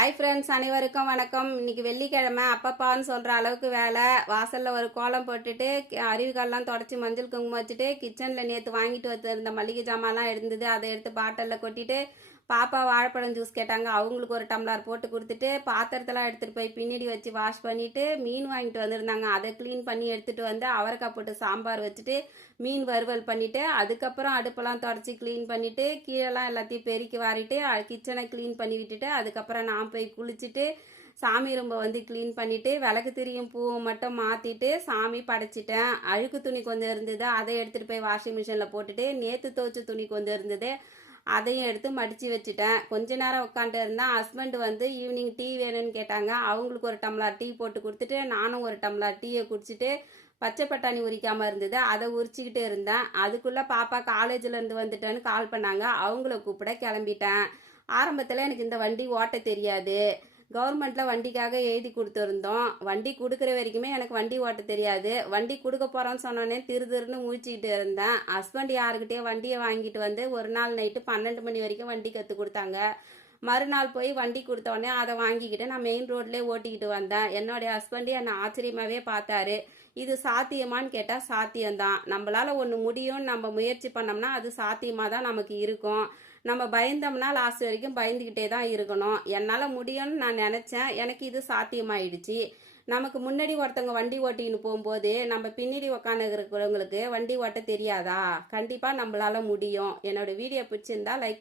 Hi friends, அனைவருக்கும் வணக்கம். இன்னைக்கு வெள்ளிக்கிழமை, அப்பப்பான்னு சொல்கிற அளவுக்கு வேலை. வாசலில் ஒரு கோலம் போட்டுட்டு அருவிகால்லாம் தொடச்சி மஞ்சள் குங்குமம் வச்சுட்டு கிச்சனில் நேற்று வாங்கிட்டு வந்திருந்த மளிகை ஜாமான்லாம் இருந்தது. அதை எடுத்து பாட்டிலில் கொட்டிட்டு பாப்பா வாழைப்பழம் ஜூஸ் கேட்டாங்க. அவங்களுக்கு ஒரு டம்ளர் போட்டு கொடுத்துட்டு பாத்திரத்தெல்லாம் எடுத்துகிட்டு போய் பின்னாடி வச்சு வாஷ் பண்ணிவிட்டு மீன் வாங்கிட்டு வந்திருந்தாங்க. அதை க்ளீன் பண்ணி எடுத்துகிட்டு வந்து அவரைக்காய் போட்டு சாம்பார் வச்சுட்டு மீன் வறுவல் பண்ணிவிட்டு அதுக்கப்புறம் அடுப்பெல்லாம் தொடச்சி க்ளீன் பண்ணிவிட்டு கீழெல்லாம் எல்லாத்தையும் பெருக்கி வாரிட்டு கிச்சனை க்ளீன் பண்ணி விட்டுட்டு அதுக்கப்புறம் நான் போய் குளிச்சுட்டு சாமி ரூம்பை வந்து க்ளீன் பண்ணிவிட்டு விளக்கு திரியும் பூவை மட்டும் மாற்றிட்டு சாமி படைச்சிட்டேன். அழுக்கு துணி கொஞ்சம் இருந்தது, அதை எடுத்துகிட்டு போய் வாஷிங் மிஷினில் போட்டுட்டு நேற்று துவைச்ச துணி கொஞ்சம் இருந்தது, அதையும் எடுத்து மடித்து வச்சுட்டேன். கொஞ்ச நேரம் உட்காந்துட்டு இருந்தேன். ஹஸ்பண்ட் வந்து ஈவினிங் டீ வேணும்னு கேட்டாங்க. அவங்களுக்கு ஒரு டம்ளர் டீ போட்டு கொடுத்துட்டு நானும் ஒரு டம்ளர் டீயை குடிச்சிட்டு பச்சை பட்டாணி உரிக்காமல் இருந்தது, அதை உரிச்சிக்கிட்டு இருந்தேன். அதுக்குள்ளே பாப்பா காலேஜிலேருந்து வந்துட்டேன்னு கால் பண்ணாங்க. அவங்கள கூப்பிட கிளம்பிட்டேன். ஆரம்பத்தில் எனக்கு இந்த வண்டி ஓட்ட தெரியாது. கவர்மெண்ட்டில் வண்டிக்காக எழுதி கொடுத்துருந்தோம். வண்டி கொடுக்குற வரைக்குமே எனக்கு வண்டி ஓட்ட தெரியாது. வண்டி கொடுக்க போகிறோன்னு சொன்னோன்னே திருன்னு முழிச்சிக்கிட்டு இருந்தேன். ஹஸ்பண்ட் யாருக்கிட்டே வண்டியை வாங்கிட்டு வந்து ஒரு நாள் நைட்டு 12 மணி வரைக்கும் வண்டி கற்றுக் கொடுத்தாங்க. மறுநாள் போய் வண்டி கொடுத்தோடனே அதை வாங்கிக்கிட்டு நான் மெயின் ரோட்லேயே ஓட்டிக்கிட்டு வந்தேன். என்னுடைய ஹஸ்பண்டு என்னை ஆச்சரியமாகவே பார்த்தாரு. இது சாத்தியமானு கேட்டால் சாத்தியம்தான். நம்மளால் ஒன்று முடியும்னு நம்ம முயற்சி பண்ணோம்னா அது சாத்தியமாக தான் நமக்கு இருக்கும். நம்ம பயந்தோம்னா லாஸ்ட் வரைக்கும் பயந்துக்கிட்டே தான் இருக்கணும். என்னால் முடியும்னு நான் நினச்சேன். எனக்கு இது சாத்தியமாயிடுச்சு. நமக்கு முன்னாடி ஒருத்தவங்க வண்டி ஓட்டின்னு போகும்போது நம்ம பின்னாடி உக்காந்துருக்கிறவங்களுக்கு வண்டி ஓட்ட தெரியாதா? கண்டிப்பாக நம்மளால முடியும். என்னோட வீடியோ பிடிச்சிருந்தா லைக்